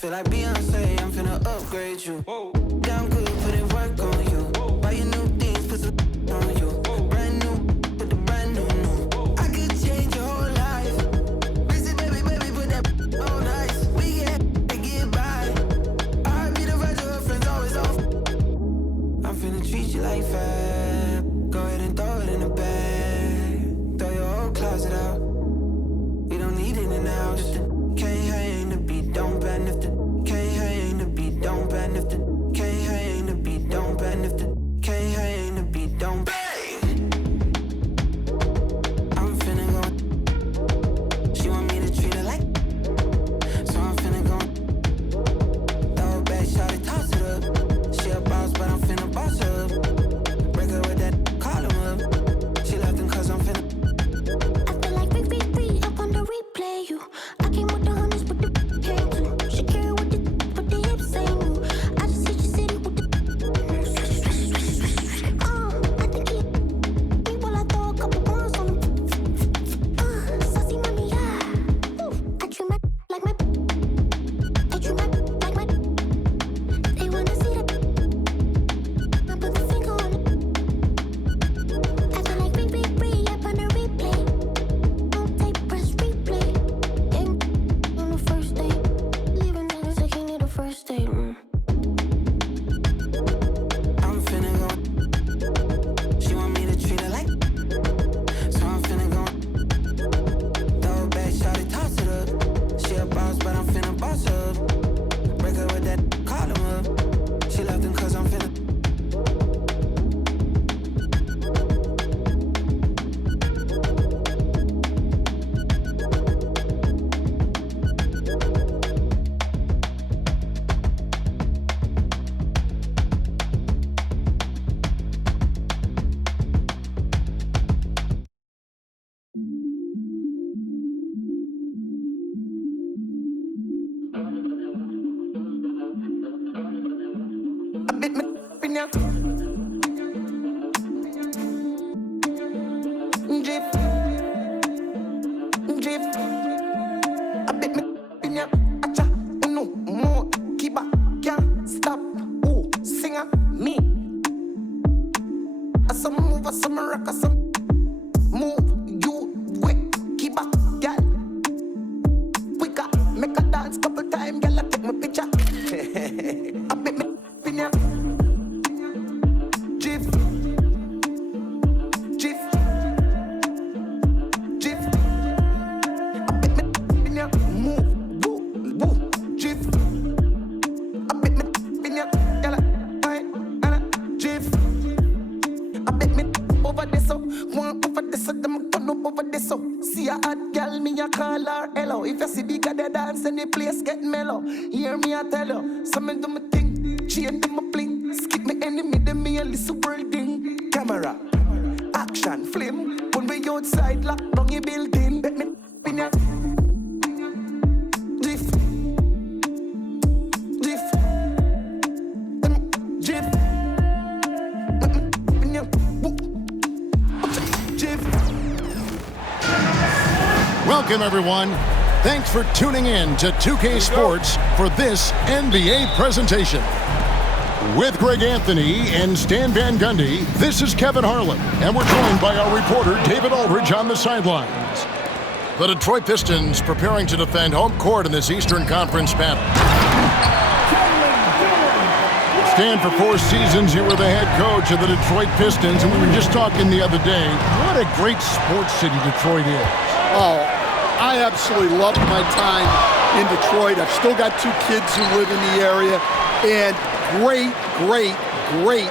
feel like Beyonce, I'm finna upgrade you. Damn good, put in work on you. Buy you new things, put some on you. Brand new, put the brand new. I could change your whole life. Busy baby, put that on ice. We get by. I be the rest of her friends always off. I'm finna treat you like fab. Go ahead and throw it in the bag. Throw your whole closet out. We don't need it in the house. If the can't hang, the beat don't bend. If the can't hang, the beat don't bend. If the can't hang, the beat don't bend. If the can't hang, the beat don't bang. I'm finna go. She want me to treat her like. So I'm finna go. Throw it back, shot it, toss it up. She a boss, but I'm finna boss her up. Break her with that, call him up. She left him cause I'm finna. I feel like free up on the replay. I came with the hundreds, but the came too. She carry with the hips ain't new. I just hit your city with the. I think he while I throw a couple bombs on him. Saucy money, yeah. I treat my like my. I treat my like my. They wanna see that. I put the finger on it. I feel like free up on the replay. Don't take press replay. On the first date, leaving niggas like he need a first date. I'm finna go. She want me to treat her like. So I'm finna go. Throw it back, shot it, toss it up. She a boss, but I'm finna boss her up. Break her with that, call him up. She left him cause I'm finna. I bit me in ya. Drip. I bit me in ya. Acha, uno, more, kiba, can't stop. Ooh, singer, me. I some move, I some rock, I some move. You, quick, kiba, girl. Quicker, make a dance couple times, girl. I take my picture. I bit me in ya. Jif. I bit me in ya. Move, woo, jif. I bit me in ya. Yalla, jif. I bit me over this so, one over this so, them turn up over this so. See a hot girl, me a call her hello. If you see bigger the dance and the place get mellow, hear me I tell you, some do me thing, chain them a bling, skip me enemy, them me a little world thing. Camera, action, flame, when we outside lock down your building, bet me in ya. Jif, jif, in ya, woo, jif. Welcome, everyone. Thanks for tuning in to 2K Sports for this NBA presentation. With Greg Anthony and Stan Van Gundy, this is Kevin Harlan, and we're joined by our reporter David Aldridge on the sidelines. The Detroit Pistons preparing to defend home court in this Eastern Conference battle. Stan, for 4 seasons, you were the head coach of the Detroit Pistons, and we were just talking the other day. What a great sports city Detroit is. Oh, I absolutely loved my time in Detroit. I've still got 2 kids who live in the area, and great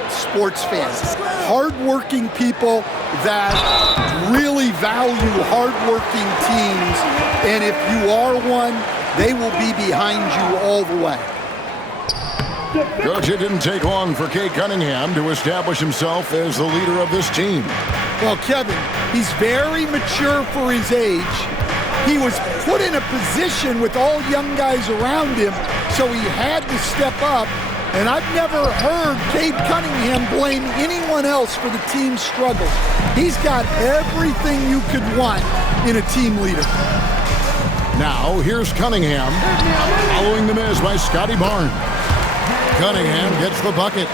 sports fans. Hardworking people that really value hardworking teams, and if you are one, they will be behind you all the way. Coach, it didn't take long for Cade Cunningham to establish himself as the leader of this team. Well, Kevin, he's very mature for his age. He was put in a position with all young guys around him, so he had to step up. And I've never heard Cade Cunningham blame anyone else for the team's struggles. He's got everything you could want in a team leader. Now, here's Cunningham, following the miss by Scotty Barnes. Cunningham gets the bucket.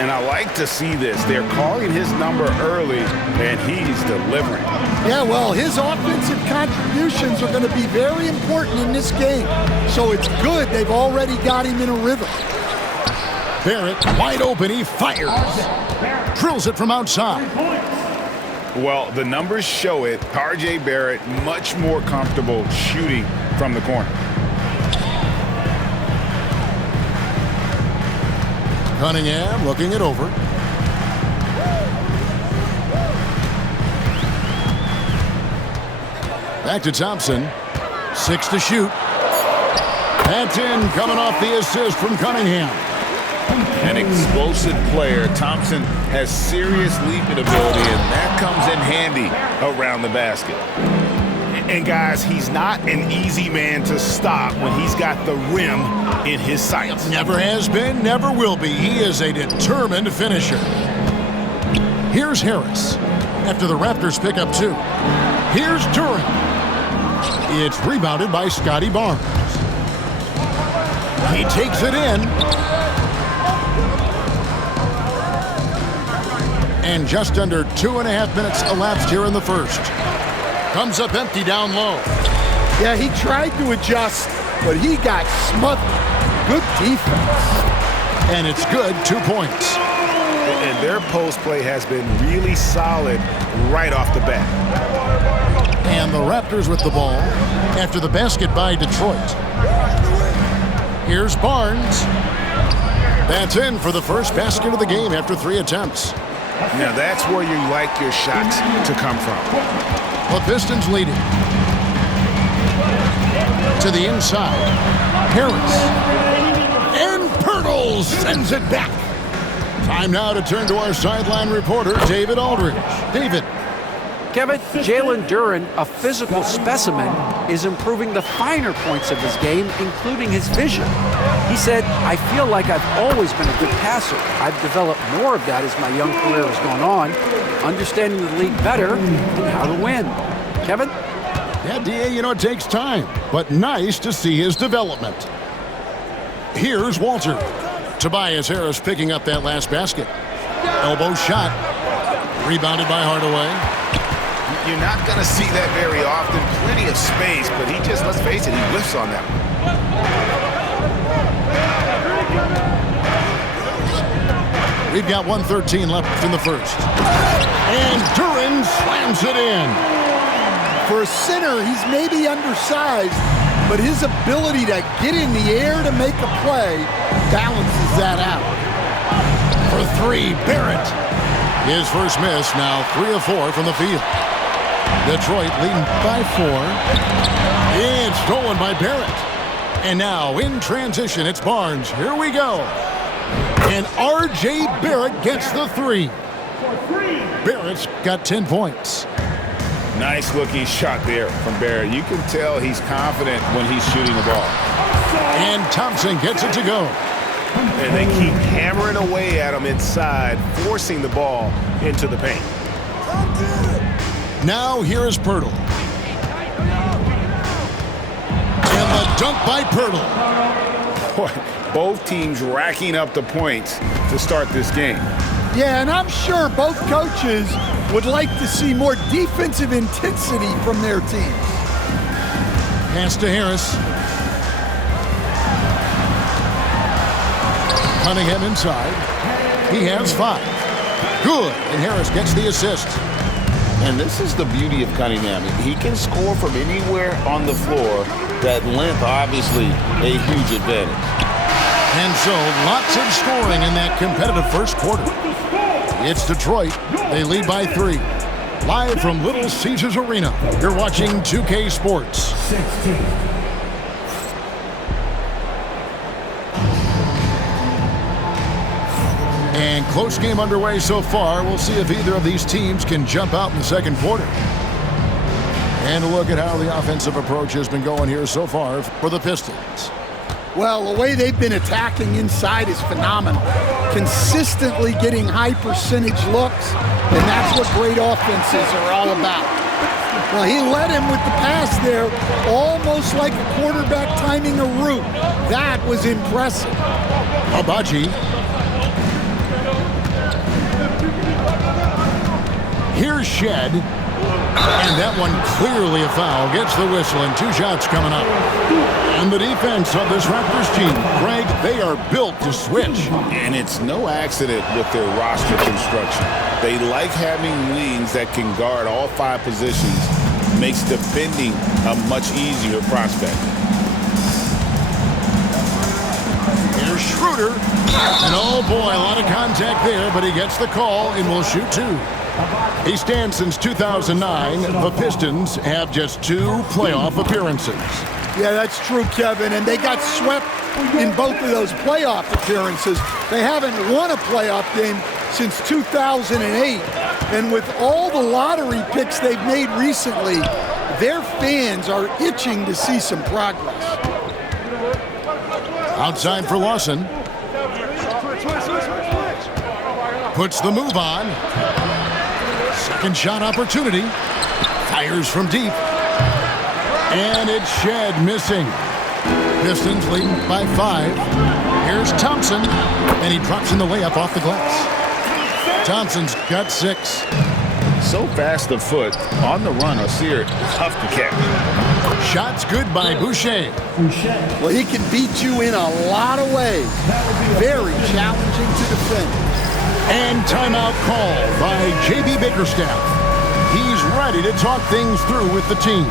And I like to see this. They're calling his number early, and he's delivering. Yeah, well, his offensive contributions are going to be very important in this game. So it's good they've already got him in a rhythm. Barrett, wide open, he fires. Drills it from outside. Well, the numbers show it. RJ Barrett much more comfortable shooting from the corner. Cunningham looking it over. Back to Thompson. 6 to shoot. That's in, coming off the assist from Cunningham. An explosive player. Thompson has serious leaping ability, and that comes in handy around the basket. And guys, he's not an easy man to stop when he's got the rim in his sights. Never has been, never will be. He is a determined finisher. Here's Harris after the Raptors pick up 2. Here's Duren. It's rebounded by Scotty Barnes. He takes it in. And just under 2.5 minutes elapsed here in the first. Comes up empty down low. Yeah, he tried to adjust, but he got smothered. Good defense. And it's good, 2 points. And their post play has been really solid right off the bat. And the Raptors with the ball after the basket by Detroit. Here's Barnes. That's in for the first basket of the game after 3 attempts. Now that's where you like your shots to come from. The Pistons leading. To the inside. Harris. And Pirtle sends it back. Time now to turn to our sideline reporter, David Aldridge. David. Kevin, Jalen Duren, a physical specimen, is improving the finer points of his game, including his vision. He said, "I feel like I've always been a good passer. I've developed more of that as my young career has gone on, understanding the league better and how to win." Kevin? Yeah, DA, you know, it takes time, but nice to see his development. Here's Walter. Tobias Harris picking up that last basket. Elbow shot. Rebounded by Hardaway. You're not going to see that very often. Plenty of space, but he just, let's face it, he whiffs on that one. We've got 1:13 left in the first. And Duren slams it in. For a center, he's maybe undersized, but his ability to get in the air to make a play balances that out. For 3, Barrett. His first miss, now 3 of 4 from the field. Detroit leading by 4. It's stolen by Barrett. And now in transition, it's Barnes. Here we go. And RJ Barrett gets the 3. Barrett's got 10 points. Nice looking shot there from Barrett. You can tell he's confident when he's shooting the ball. And Thompson gets it to go. And they keep hammering away at him inside, forcing the ball into the paint. Now here is Pirtle. And the dunk by Pirtle. Boy, both teams racking up the points to start this game. Yeah, and I'm sure both coaches would like to see more defensive intensity from their teams. Pass to Harris. Cunningham inside. He has 5. Good, and Harris gets the assist. And this is the beauty of Cunningham. He can score from anywhere on the floor. That length, obviously, a huge advantage. And so, lots of scoring in that competitive first quarter. It's Detroit. They lead by 3. Live from Little Caesars Arena, you're watching 2K Sports. And close game underway so far. We'll see if either of these teams can jump out in the second quarter. And a look at how the offensive approach has been going here so far for the Pistons. Well, the way they've been attacking inside is phenomenal. Consistently getting high percentage looks, and that's what great offenses are all about. Well, he led him with the pass there, almost like a quarterback timing a route. That was impressive. Abaji. Here's Shed. And that one clearly a foul. Gets the whistle and 2 shots coming up. And the defense of this Raptors team, Greg, they are built to switch. And it's no accident with their roster construction. They like having wings that can guard all 5 positions. Makes defending a much easier prospect. Here's Schroeder. And oh boy, a lot of contact there, but he gets the call and will shoot 2. He stands since 2009. The Pistons have just 2 playoff appearances. Yeah, that's true, Kevin, and they got swept in both of those playoff appearances. They haven't won a playoff game since 2008, and with all the lottery picks they've made recently, their fans are itching to see some progress. Outside for Lawson. Puts the move on. Second shot opportunity. Fires from deep. And it's Shed missing. Pistons leading by 5. Here's Thompson. And he drops in the layup off the glass. Thompson's got 6. So fast of foot. On the run, Osir, tough to catch. Shots good by Boucher. Well, he can beat you in a lot of ways. Very challenging to defend. And timeout call by J.B. Bickerstaff. He's ready to talk things through with the team.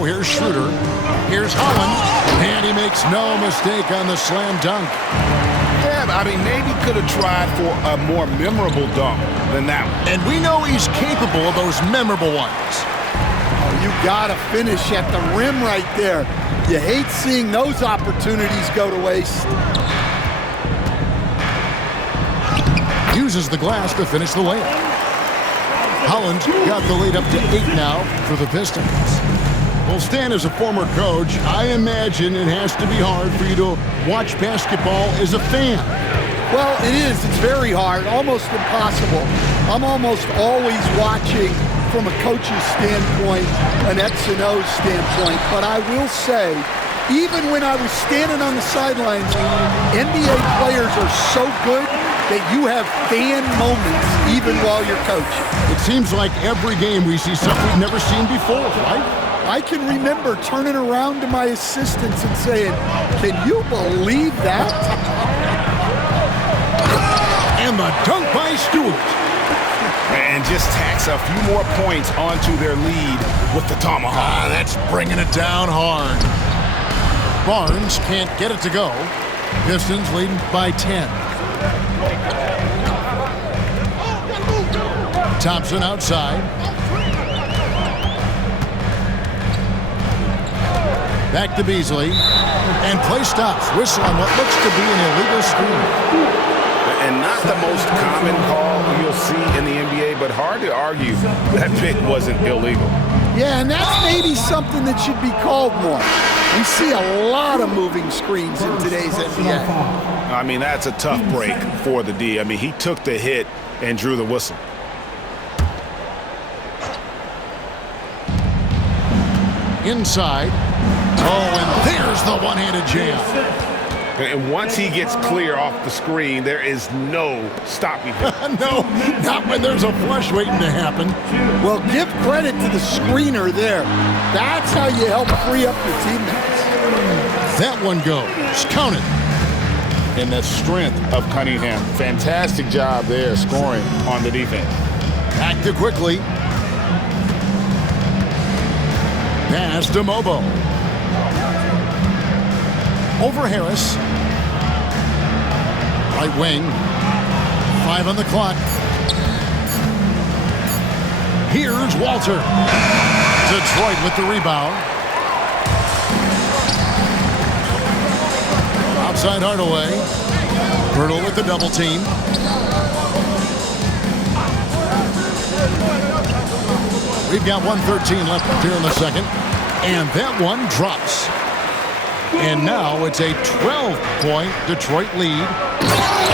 Here's Schroeder. Here's Holland. And he makes no mistake on the slam dunk. Yeah, I mean, maybe could have tried for a more memorable dunk than that one. And we know he's capable of those memorable ones. Oh, you got to finish at the rim right there. You hate seeing those opportunities go to waste. Uses the glass to finish the layup. Holland got the lead up to 8 now for the Pistons. Well, Stan, as a former coach, I imagine it has to be hard for you to watch basketball as a fan. Well, it is. It's very hard, almost impossible. I'm almost always watching from a coach's standpoint, an X and O standpoint. But I will say, even when I was standing on the sidelines, NBA players are so good that you have fan moments even while you're coaching. It seems like every game we see something we've never seen before, right? I can remember turning around to my assistants and saying, "Can you believe that?" And the dunk by Stewart. And just tacks a few more points onto their lead with the tomahawk. That's bringing it down hard. Barnes can't get it to go. Pistons leading by 10. Thompson outside. Back to Beasley. And play stops. Whistle on what looks to be an illegal screen. And not the most common call you'll see in the NBA, but hard to argue that pick wasn't illegal. Yeah, and that's maybe something that should be called more. We see a lot of moving screens in today's NBA. I mean, that's a tough break for the D. I mean, he took the hit and drew the whistle. Inside. Oh, and there's the one-handed jam. And once he gets clear off the screen, there is no stopping him. No, not when there's a flush waiting to happen. Well, give credit to the screener there. That's how you help free up your teammates. That one goes. Count it. And the strength of Cunningham. Fantastic job there scoring on the defense. Back to quickly. Pass to Mobo. Over Harris. Right wing. 5 on the clock. Here's Walter. Detroit with the rebound. Outside Hardaway. Hurdle with the double team. We've got 1:13 left here in the second. And that one drops. And now it's a 12-point Detroit lead.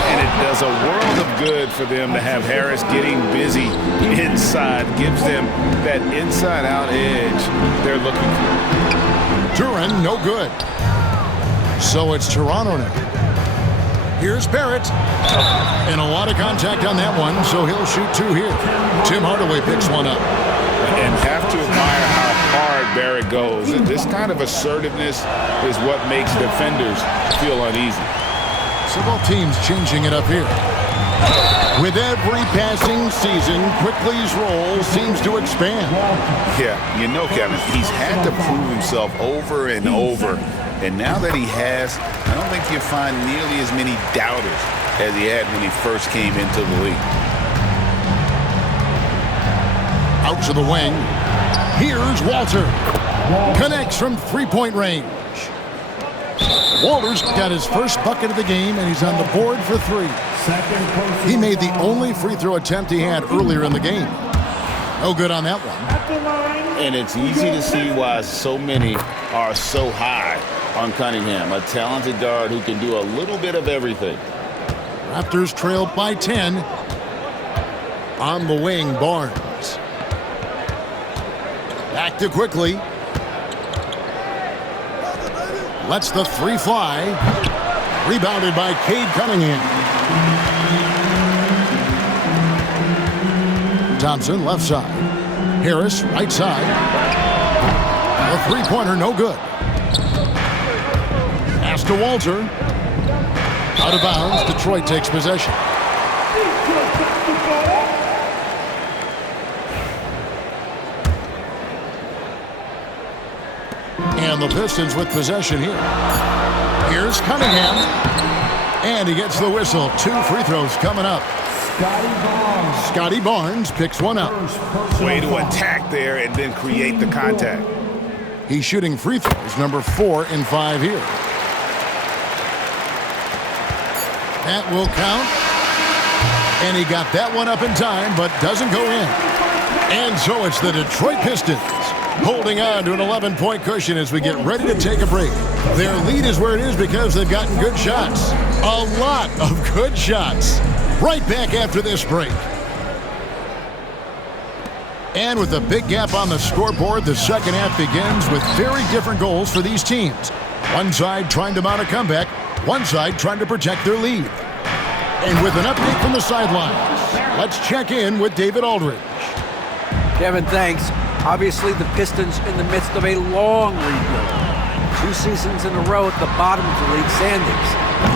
And it does a world of good for them to have Harris getting busy inside. Gives them that inside-out edge they're looking for. Duren, no good. So it's Toronto now. Here's Barrett. And a lot of contact on that one, so he'll shoot two here. Tim Hardaway picks one up. And have to admire how hard Barrett goes. This kind of assertiveness is what makes defenders feel uneasy. So both teams changing it up here. With every passing season, Quickly's role seems to expand. Yeah, you know, Kevin, he's had to prove himself over and over. And now that he has, I don't think you'll find nearly as many doubters as he had when he first came into the league. Out to the wing. Here's Walter. Connects from three-point range. Walter's got his first bucket of the game, and he's on the board for three. He made the only free throw attempt he had earlier in the game. No good on that one. And it's easy to see why so many are so high on Cunningham, a talented guard who can do a little bit of everything. Raptors trailed by 10. On the wing, Barnes. Back to Quickly. Lets the three fly. Rebounded by Cade Cunningham. Thompson, left side. Harris, right side. The three-pointer, no good. Pass to Walter. Out of bounds, Detroit takes possession. And the Pistons with possession here. Here's Cunningham. And he gets the whistle. Two free throws coming up. Scotty Barnes picks one up. Way to attack there and then create the contact. He's shooting free throws, number 4 in 5 here. That will count. And he got that one up in time, but doesn't go in. And so it's the Detroit Pistons holding on to an 11-point cushion as we get ready to take a break. Their lead is where it is because they've gotten good shots. A lot of good shots. Right back after this break. And with a big gap on the scoreboard, the second half begins with very different goals for these teams. One side trying to mount a comeback, one side trying to protect their lead. And with an update from the sidelines, let's check in with David Aldridge. Kevin, thanks. Obviously, the Pistons in the midst of a long rebuild. 2 seasons in a row at the bottom of the league standings.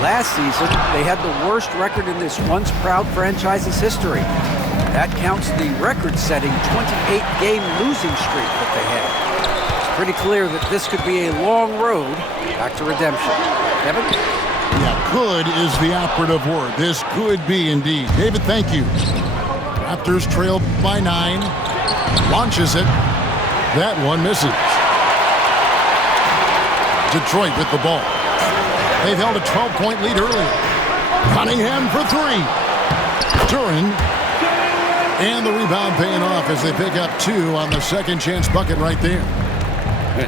Last season, they had the worst record in this once proud franchise's history. That counts the record-setting 28-game losing streak that they had. It's pretty clear that this could be a long road back to redemption. Kevin? Yeah, could is the operative word. This could be indeed. David, thank you. Raptors trail by 9. Launches it. That one misses. Detroit with the ball. They've held a 12-point lead earlier. Cunningham for 3. Duren. And the rebound paying off as they pick up 2 on the second chance bucket right there.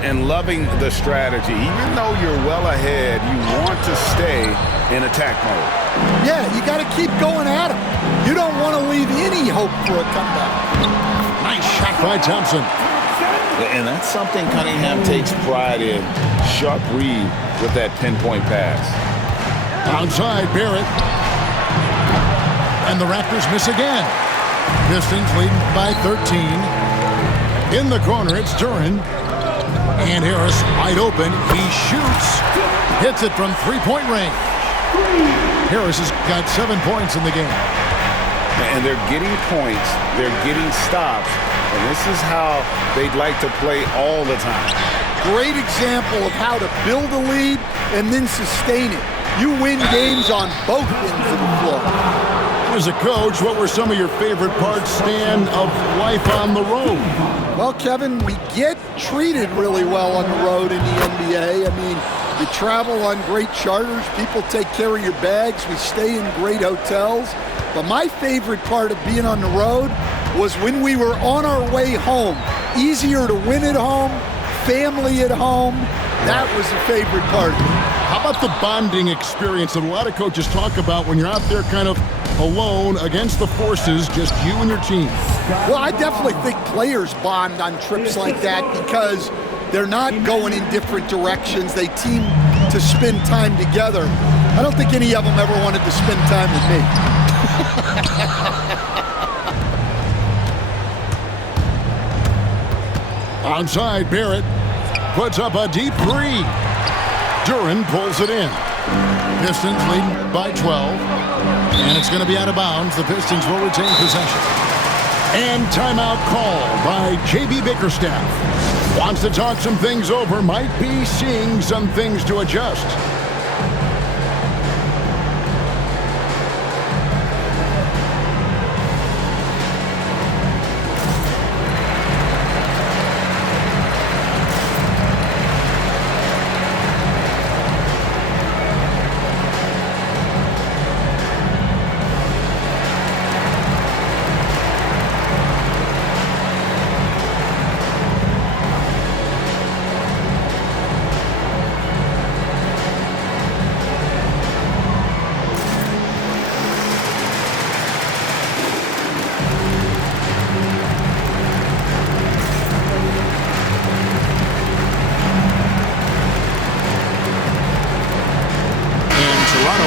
And loving the strategy. Even though you're well ahead, you want to stay in attack mode. Yeah, you got to keep going at him. You don't want to leave any hope for a comeback. Nice shot by Thompson. And that's something Cunningham takes pride in. Sharp read with that pinpoint pass. Outside, Barrett. And the Raptors miss again. Pistons leading by 13. In the corner, it's Duren. And Harris wide open. He shoots. Hits it from three-point range. Harris has got 7 points in the game. And they're getting points. They're getting stops. And this is how they'd like to play all the time. Great example of how to build a lead and then sustain it. You win games on both ends of the floor. As a coach, what were some of your favorite parts, Stan, of life on the road? Well, Kevin, we get treated really well on the road in the NBA. I mean, you travel on great charters. People take care of your bags. We stay in great hotels. But my favorite part of being on the road was when we were on our way home. Easier to win at home, family at home. That was the favorite part. How about the bonding experience that a lot of coaches talk about when you're out there kind of alone against the forces, just you and your team? Well, I definitely think players bond on trips like that because they're not going in different directions. They team to spend time together. I don't think any of them ever wanted to spend time with me. Onside, Barrett puts up a deep three. Duren pulls it in. Pistons lead by 12. And it's going to be out of bounds. The Pistons will retain possession. And timeout call by J.B. Bickerstaff. Wants to talk some things over. Might be seeing some things to adjust.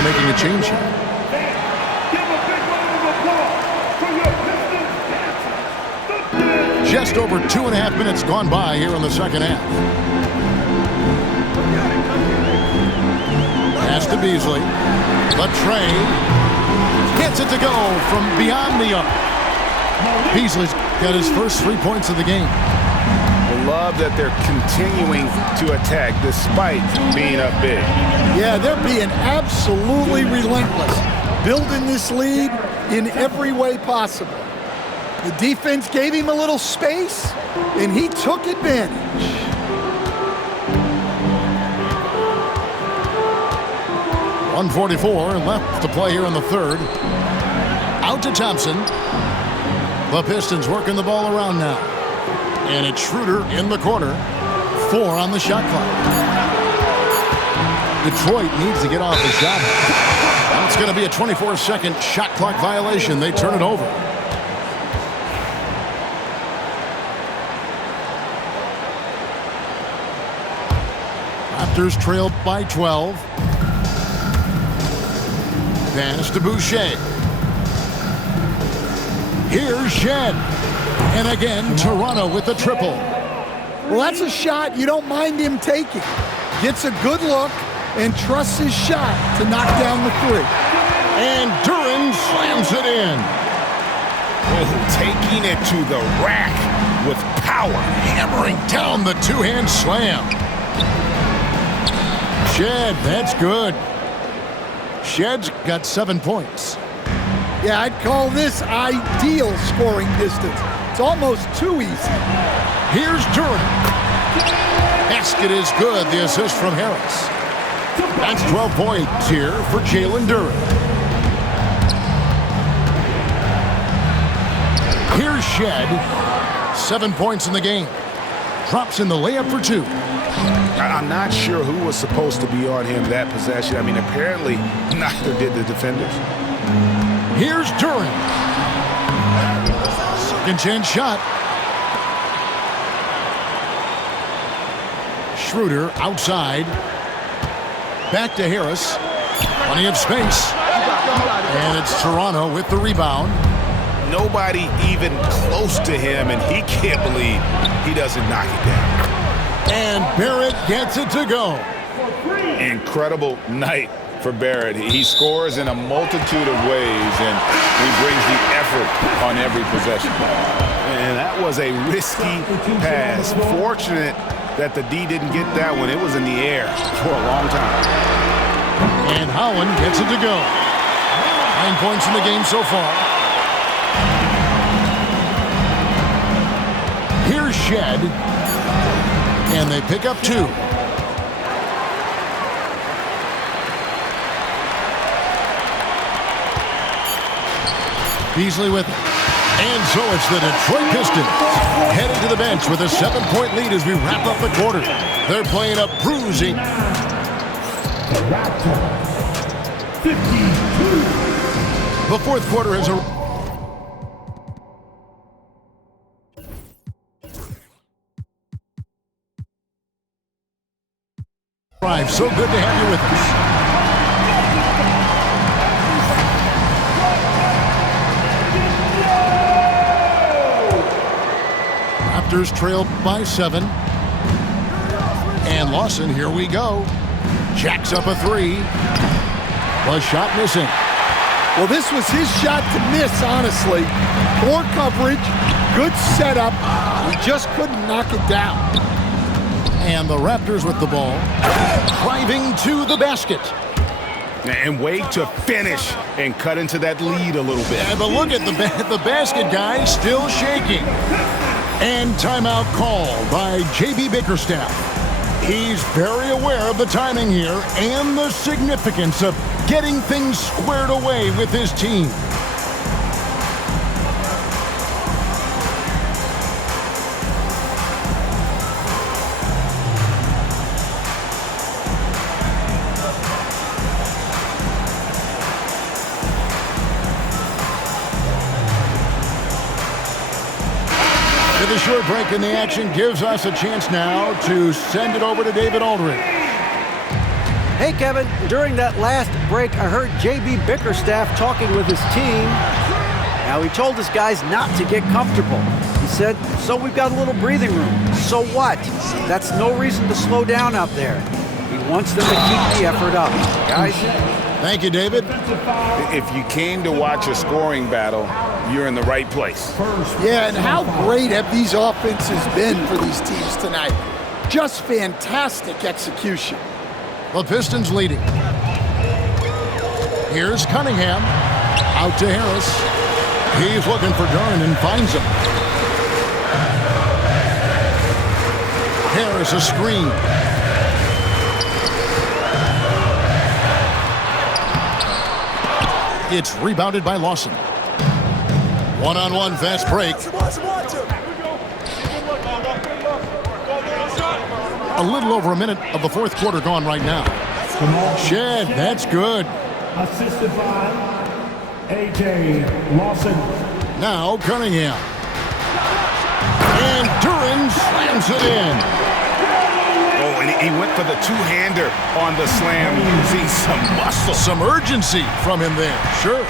Making a change here. Just over 2.5 minutes gone by here in the second half. Pass to Beasley. The Trey gets it to go from beyond the arc. Beasley's got his first 3 points of the game. I love that they're continuing to attack despite being up big. Yeah, they're being absolutely relentless, building this lead in every way possible. The defense gave him a little space, and he took advantage. .144 left to play here in the third. Out to Thompson. The Pistons working the ball around now. And it's Schroeder in the corner. 4 on the shot clock. Detroit needs to get off the shot. Now it's going to be a 24-second shot clock violation. They turn it over. Raptors trail by 12. Pass to Boucher. Here's Shed. And again, Toronto with the triple. Well, that's a shot you don't mind him taking. Gets a good look and trusts his shot to knock down the three. And Duren slams it in. Oh, taking it to the rack with power. Hammering down the two-hand slam. Shed, that's good. Shed's got 7 points. Yeah, I'd call this ideal scoring distance. It's almost too easy. Here's Duren. Basket is good. The assist from Harris. That's 12 points here for Jalen Duren. Here's Shed. 7 points in the game. Drops in the layup for 2. I'm not sure who was supposed to be on him that possession. I mean, apparently neither did the defenders. Here's Duren. Second chance shot. Schroeder outside. Back to Harris. Plenty of space. And it's Toronto with the rebound. Nobody even close to him, and he can't believe he doesn't knock it down. And Barrett gets it to go. Incredible night for Barrett. He scores in a multitude of ways, and he brings the effort on every possession. And that was a risky pass. Fortunate that the D didn't get that one. It was in the air for a long time. And Howland gets it to go. 9 points in the game so far. Here's Shed. And they pick up 2. Beasley with it. And so it's the Detroit Pistons heading to the bench with a 7-point lead as we wrap up the quarter. They're playing a bruising. The fourth quarter has a... So good to have you with us. Raptors trail by 7. And Lawson, here we go. Jacks up a 3. The shot missing. Well, this was his shot to miss, honestly. Poor coverage, good setup. He just couldn't knock it down. And the Raptors with the ball, driving to the basket. And wait to finish and cut into that lead a little bit. Yeah, but look at the basket guy still shaking. And timeout called by J.B. Bickerstaff. He's very aware of the timing here and the significance of getting things squared away with his team. The short break in the action gives us a chance now to send it over to David Aldridge. Hey, Kevin, during that last break, I heard J.B. Bickerstaff talking with his team. Now, he told his guys not to get comfortable. He said, so we've got a little breathing room. So what? That's no reason to slow down out there. He wants them to keep the effort up. Guys? Thank you, David. If you came to watch a scoring battle, you're in the right place. Yeah, and how great have these offenses been for these teams tonight? Just fantastic execution. The Pistons leading. Here's Cunningham. Out to Harris. He's looking for Duren and finds him. Harris a screen. It's rebounded by Lawson. One-on-one fast break. A little over a minute of the fourth quarter gone right now. Shed, that's good. Assisted by A.J. Lawson. Now Cunningham. And Duren slams it in. Oh, and he went for the two-hander on the slam using some muscle. Some urgency from him there, sure.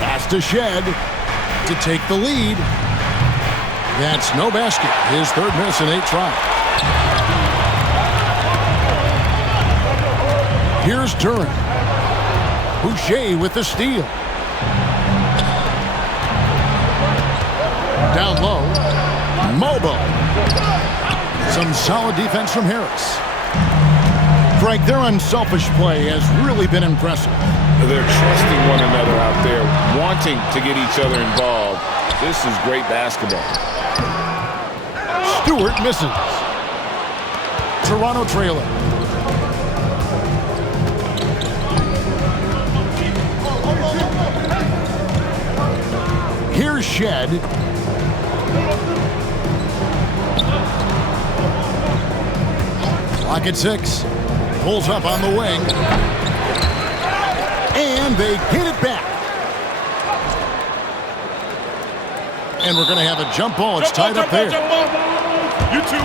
Pass to Shed to take the lead. That's no basket. His third miss in 8 tries. Here's Duren. Boucher with the steal. Down low. Mobo. Some solid defense from Harris. Frank, their unselfish play has really been impressive. They're trusting one another out there, wanting to get each other involved. This is great basketball. Stewart misses. Toronto trailing. Here's Shed. Clock at 6. Pulls up on the wing. And they get it back. And we're going to have a jump ball. It's tied up there. You too.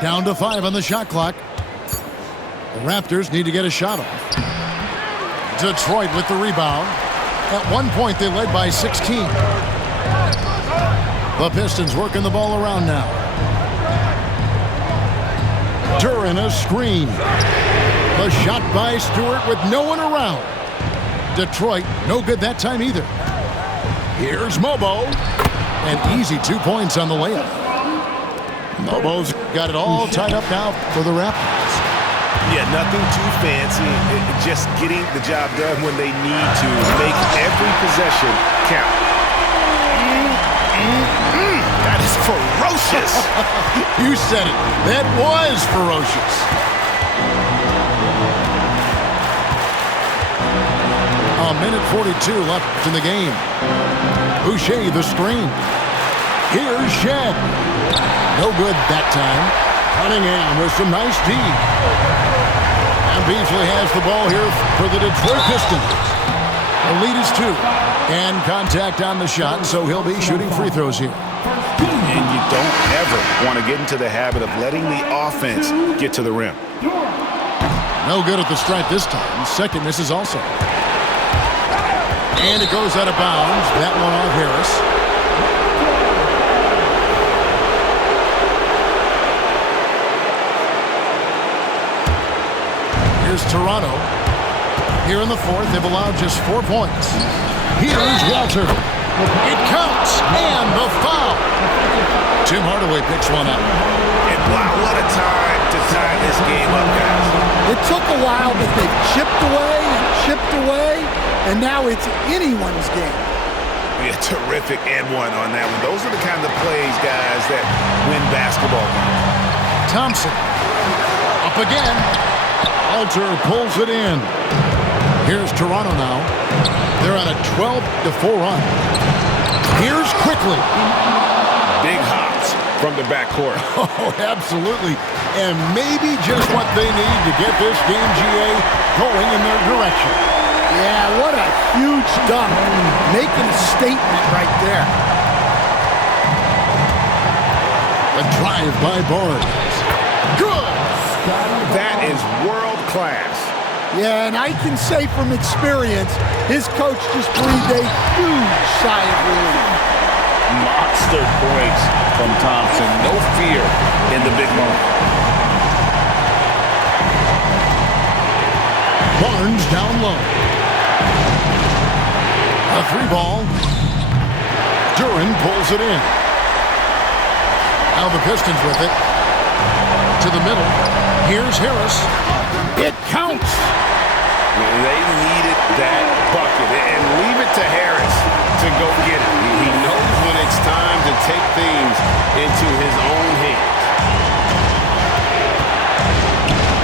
Down to 5 on the shot clock. The Raptors need to get a shot off. Detroit with the rebound. At one point, they led by 16. The Pistons working the ball around now. Duren a screen. The shot by Stewart with no one around. Detroit, no good that time either. Here's Mobo. And easy 2 points on the layup. Mobo's got it all tied up now for the Raptors. Yeah, nothing too fancy. Just getting the job done when they need to. Make every possession count. That is ferocious. You said it. That was ferocious. A minute 42 left in the game. Boucher the screen. Here's Shed. No good that time. Cunningham with some nice D. And Beasley has the ball here for the Detroit Pistons. The lead is 2. And contact on the shot, so he'll be shooting free throws here. And you don't ever want to get into the habit of letting the offense get to the rim. No good at the stripe this time. Second misses also. And it goes out of bounds. That one off Harris. Here's Toronto. Here in the fourth, they've allowed just 4 points. Here's Walter. It counts, and the foul. Tim Hardaway picks one up. And wow, what a time to tie this game up, guys. It took a while, but they've chipped away, and now it's anyone's game. Yeah, terrific and one on that one. Those are the kind of plays, guys, that win basketball games. Thompson. Up again. Walter pulls it in. Here's Toronto now. They're on a 12-4 run. Here's Quickly. Big hops from the backcourt. Oh, absolutely. And maybe just what they need to get this game, GA, going in their direction. Yeah, what a huge dunk. Making a statement right there. A drive by Barnes. Good. That is world class. Yeah, and I can say from experience, his coach just breathed a huge sigh of relief. Monster points from Thompson. No fear in the big moment. Barnes down low. A 3-ball. Duren pulls it in. Now the Pistons with it. To the middle. Here's Harris. It counts. They needed that bucket. And leave it to Harris to go get it. He knows when it's time to take things into his own hands.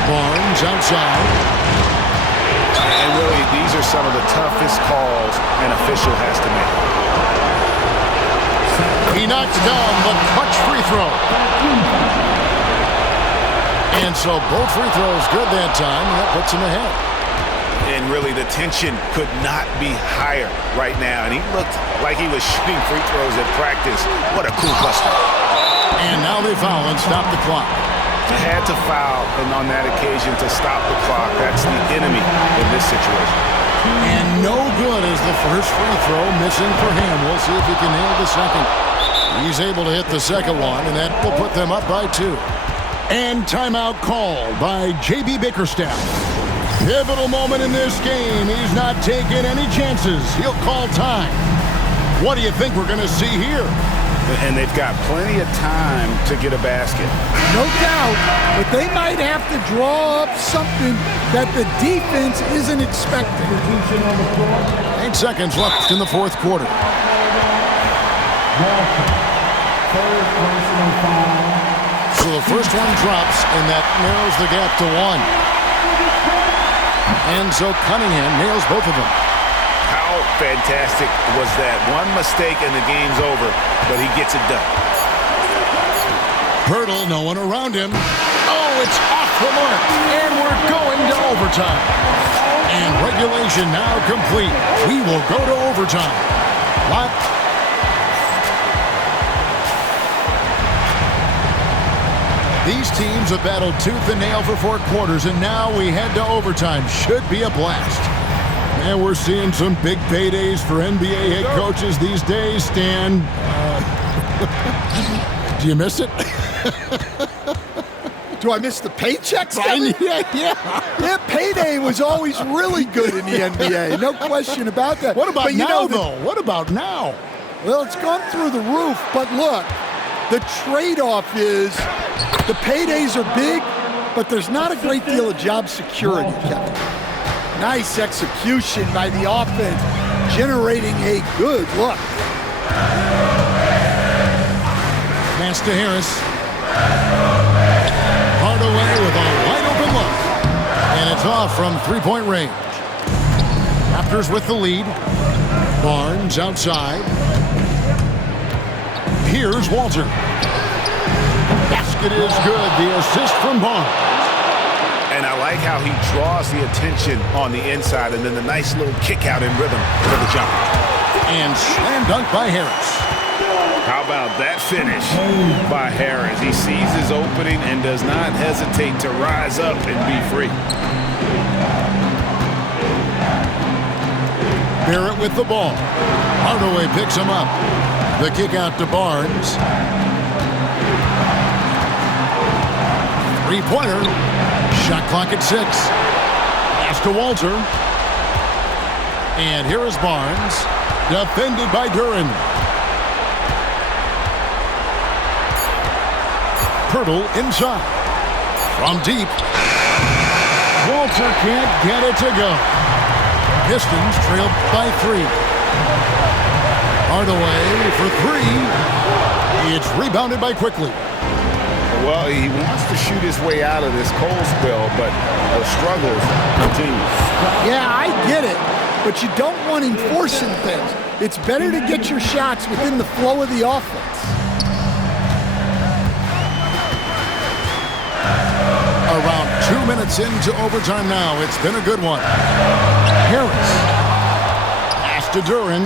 Barnes outside. And really, these are some of the toughest calls an official has to make. He knocks down the clutch free throw. And so both free throws good that time. That puts him ahead. And really, the tension could not be higher right now. And he looked like he was shooting free throws at practice. What a cool buster. And now they foul and stop the clock. Had to foul, and on that occasion to stop the clock. That's the enemy in this situation. And no good as the first free throw missing for him. We'll see if he can nail the second. He's able to hit the second one, and that will put them up by 2. And timeout called by J.B. Bickerstaff. Pivotal moment in this game. He's not taking any chances. He'll call time. What do you think we're going to see here? And they've got plenty of time to get a basket. No doubt, but they might have to draw up something that the defense isn't expecting. 8 seconds left in the fourth quarter. So the first one drops, and that narrows the gap to 1. And so Cunningham nails both of them. How fantastic was that? One mistake and the game's over, but he gets it done. Pirtle, no one around him. Oh, it's off the mark, and we're going to overtime. And regulation now complete. We will go to overtime. What? These teams have battled tooth and nail for 4 quarters, and now we head to overtime. Should be a blast. And we're seeing some big paydays for NBA head coaches these days, Stan. Do you miss it? Do I miss the paychecks? Yeah. Payday was always really good in the NBA. No question about that. What about but now, though? What about now? Well, it's gone through the roof. But look, the trade-off is the paydays are big, but there's not a great deal of job security, Kevin. Nice execution by the offense, generating a good look. Pass to Harris. Hardaway with a wide-open look. And it's off from three-point range. Raptors with the lead. Barnes outside. Here's Walter. Basket is good. The assist from Barnes. And I like how he draws the attention on the inside and then the nice little kick out in rhythm for the jump. And slam dunk by Harris. How about that finish by Harris? He sees his opening and does not hesitate to rise up and be free. Barrett with the ball. Hardaway picks him up. The kick out to Barnes. Three-pointer. Shot clock at 6. Pass to Walter. And here is Barnes. Defended by Duren. Pirtle inside. From deep. Walter can't get it to go. Pistons trailed by 3. Hardaway for 3. It's rebounded by Quickly. Well, he wants to shoot his way out of this cold spell, but the struggles continue. Yeah, I get it, but you don't want him forcing things. It's better to get your shots within the flow of the offense. Around 2 minutes into overtime now. It's been a good one. Harris. Pass to Duren.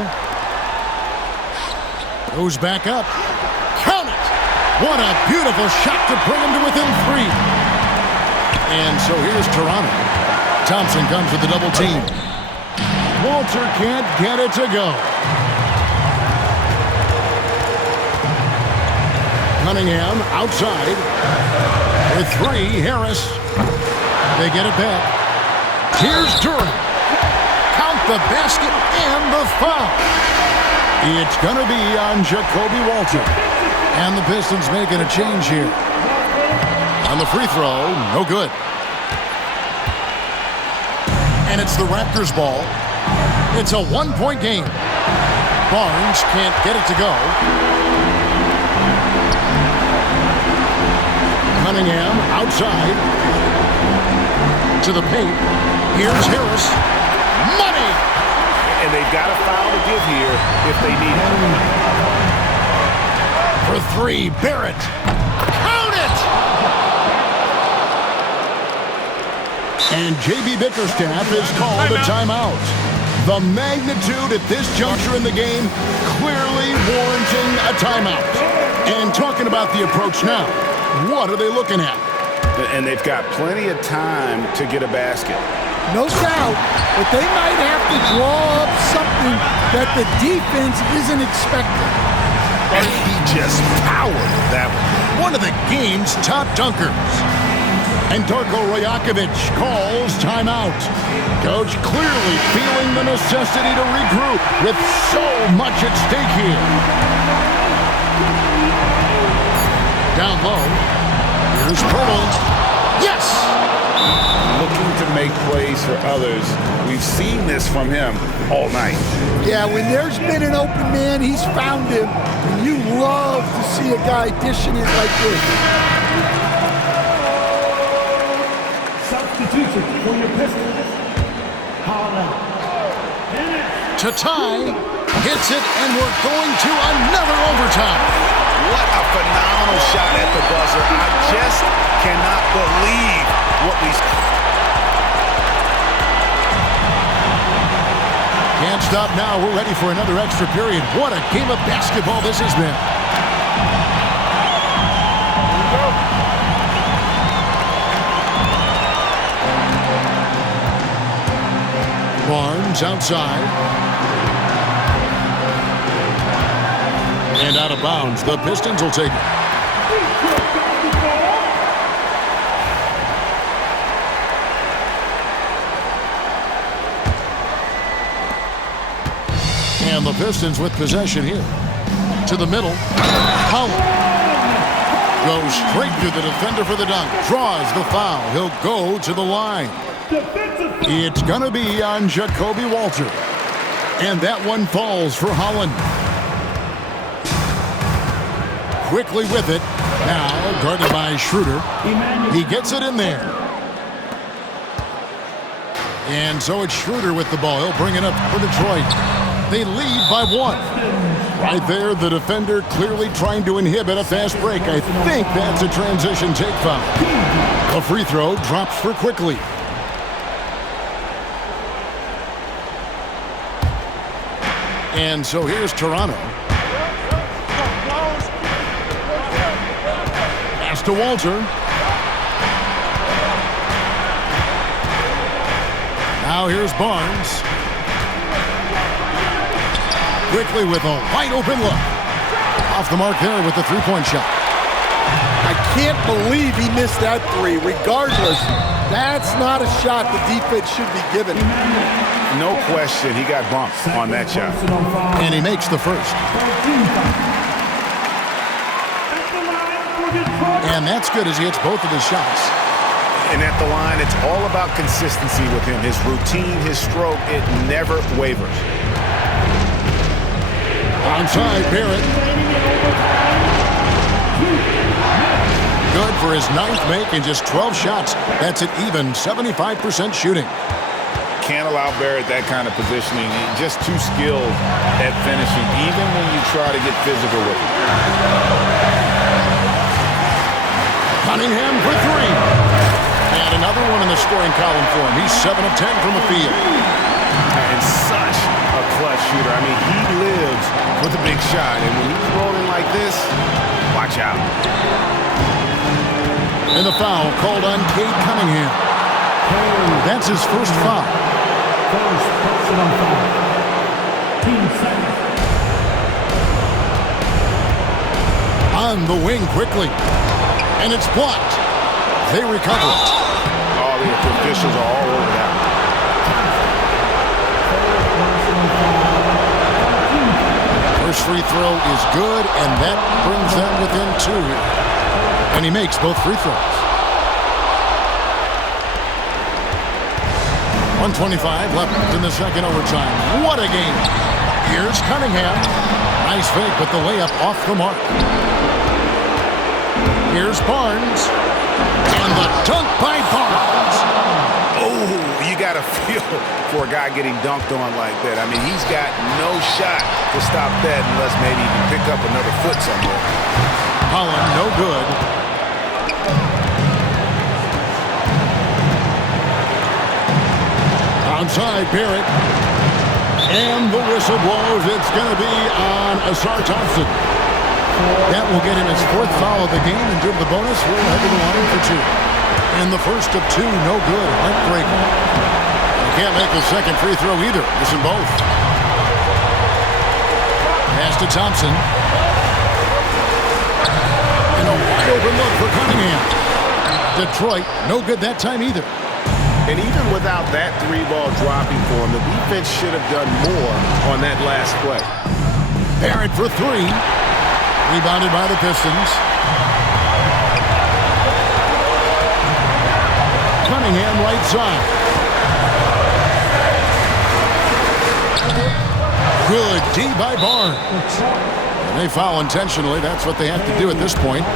Goes back up. Count it! What a beautiful shot to bring him to within 3. And so here's Toronto. Thompson comes with the double team. Walter can't get it to go. Cunningham outside. With 3, Harris. They get it back. Here's Duren. Count the basket and the foul. It's going to be on Jacoby Walter. And the Pistons making a change here. On the free throw, no good. And it's the Raptors ball. It's a 1-point game. Barnes can't get it to go. Cunningham outside. To the paint. Here's Harris. Money! And they've got a foul to give here if they need it. For 3, Barrett. Count it! And J.B. Bickerstaff is called a timeout. The magnitude at this juncture in the game clearly warranting a timeout. And talking about the approach now, what are they looking at? And they've got plenty of time to get a basket. No doubt, but they might have to draw up something that the defense isn't expecting. And he just powered that one. One of the game's top dunkers. And Darko Rajakovic calls timeout. Coach clearly feeling the necessity to regroup with so much at stake here. Down low. Here's Pirtle. Yes! Looking to make plays for others. We've seen this from him all night. Yeah, when there's been an open man, he's found him. And you love to see a guy dishing it like this. Substitution for your Pistons. Howard. To tie. Hits it, and we're going to another overtime. What a phenomenal shot at the buzzer. I just cannot believe what we saw. Can't stop now. We're ready for another extra period. What a game of basketball this has been. Barnes outside. And out of bounds. The Pistons will take it. And the Pistons with possession here. To the middle. Holland goes straight to the defender for the dunk. Draws the foul. He'll go to the line. It's going to be on Jacoby Walter. And that one falls for Holland. Quickly with it. Now guarded by Schroeder. He gets it in there. And so it's Schroeder with the ball. He'll bring it up for Detroit. They lead by 1. Right there, the defender clearly trying to inhibit a fast break. I think that's a transition take foul. A free throw drops for Quickly. And so here's Toronto. Pass to Walter. Now here's Barnes. Quickly with a wide open look. Off the mark there with the three-point shot. I can't believe he missed that three. Regardless, that's not a shot the defense should be given. No question, he got bumped on that shot. And he makes the first. And that's good as he hits both of his shots. And at the line, it's all about consistency with him. His routine, his stroke, it never wavers. Onside, Barrett. Good for his 9th make in just 12 shots. That's an even 75% shooting. Can't allow Barrett that kind of positioning. He's just too skilled at finishing, even when you try to get physical with him. Cunningham for 3. And another one in the scoring column for him. He's 7 of 10 from the field. And such a clutch shooter. I mean, he lives for the big shot. And when he's rolling like this, watch out. And the foul called on Cade Cunningham. That's his first foul. First personal foul. Team second. On the wing quickly. And it's blocked. They recover it. Oh, the officials are all over that. First free throw is good, and that brings them within 2. And he makes both free throws. 1:25 left in the second overtime. What a game. Here's Cunningham. Nice fake, but the layup off the mark. Here's Barnes. And the dunk by Barnes. Oh, you got to feel for a guy getting dunked on like that. I mean, he's got no shot to stop that unless maybe he can pick up another foot somewhere. Holland, no good. Onside, Barrett. And the whistle blows. It's going to be on Asar Thompson. That will get him his 4th foul of the game, and due to the bonus, we'll head to the line for 2. And the first of 2, no good. Heartbreaker. He can't make the second free throw either. Missing both. Pass to Thompson. And a wide open look for Cunningham. Detroit, no good that time either. And even without that 3-ball dropping for him, the defense should have done more on that last play. Barrett for 3. Rebounded by the Pistons. Cunningham right side. Good D by Barnes. And they foul intentionally. That's what they have to do at this point.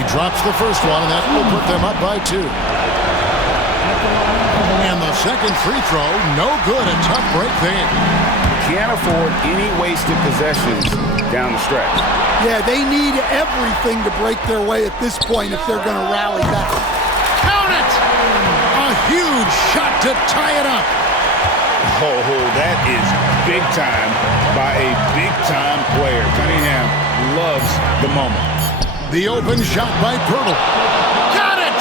He drops the first one, and that will put them up by 2. And the second free throw, no good. A tough break there. Can't afford any wasted possessions down the stretch. Yeah, they need everything to break their way at this point if they're going to rally back. Count it! A huge shot to tie it up. Oh, that is big time by a big-time player. Cunningham loves the moment. The open shot by Pirtle. Got it!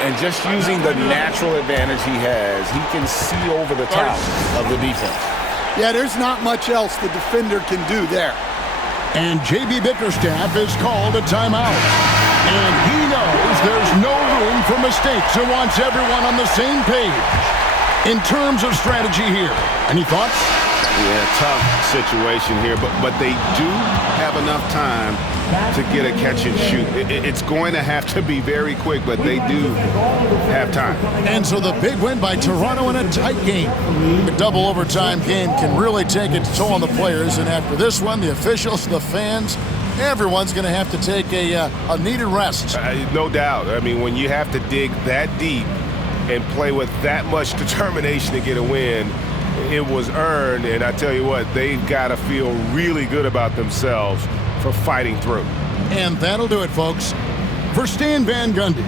And just using the natural advantage he has, he can see over the top of the defense. Yeah, there's not much else the defender can do there. And J.B. Bickerstaff is called a timeout. And he knows there's no room for mistakes and wants everyone on the same page. In terms of strategy here, any thoughts? Yeah, tough situation here, but they do have enough time to get a catch and shoot. It's going to have to be very quick, but they do have time. And so the big win by Toronto in a tight game. A double overtime game can really take its toll on the players, and after this one, the officials, the fans, everyone's going to have to take a needed rest. No doubt. I mean, when you have to dig that deep and play with that much determination to get a win, it was earned, and I tell you what, they've got to feel really good about themselves for fighting through. And that'll do it, folks. For Stan Van Gundy,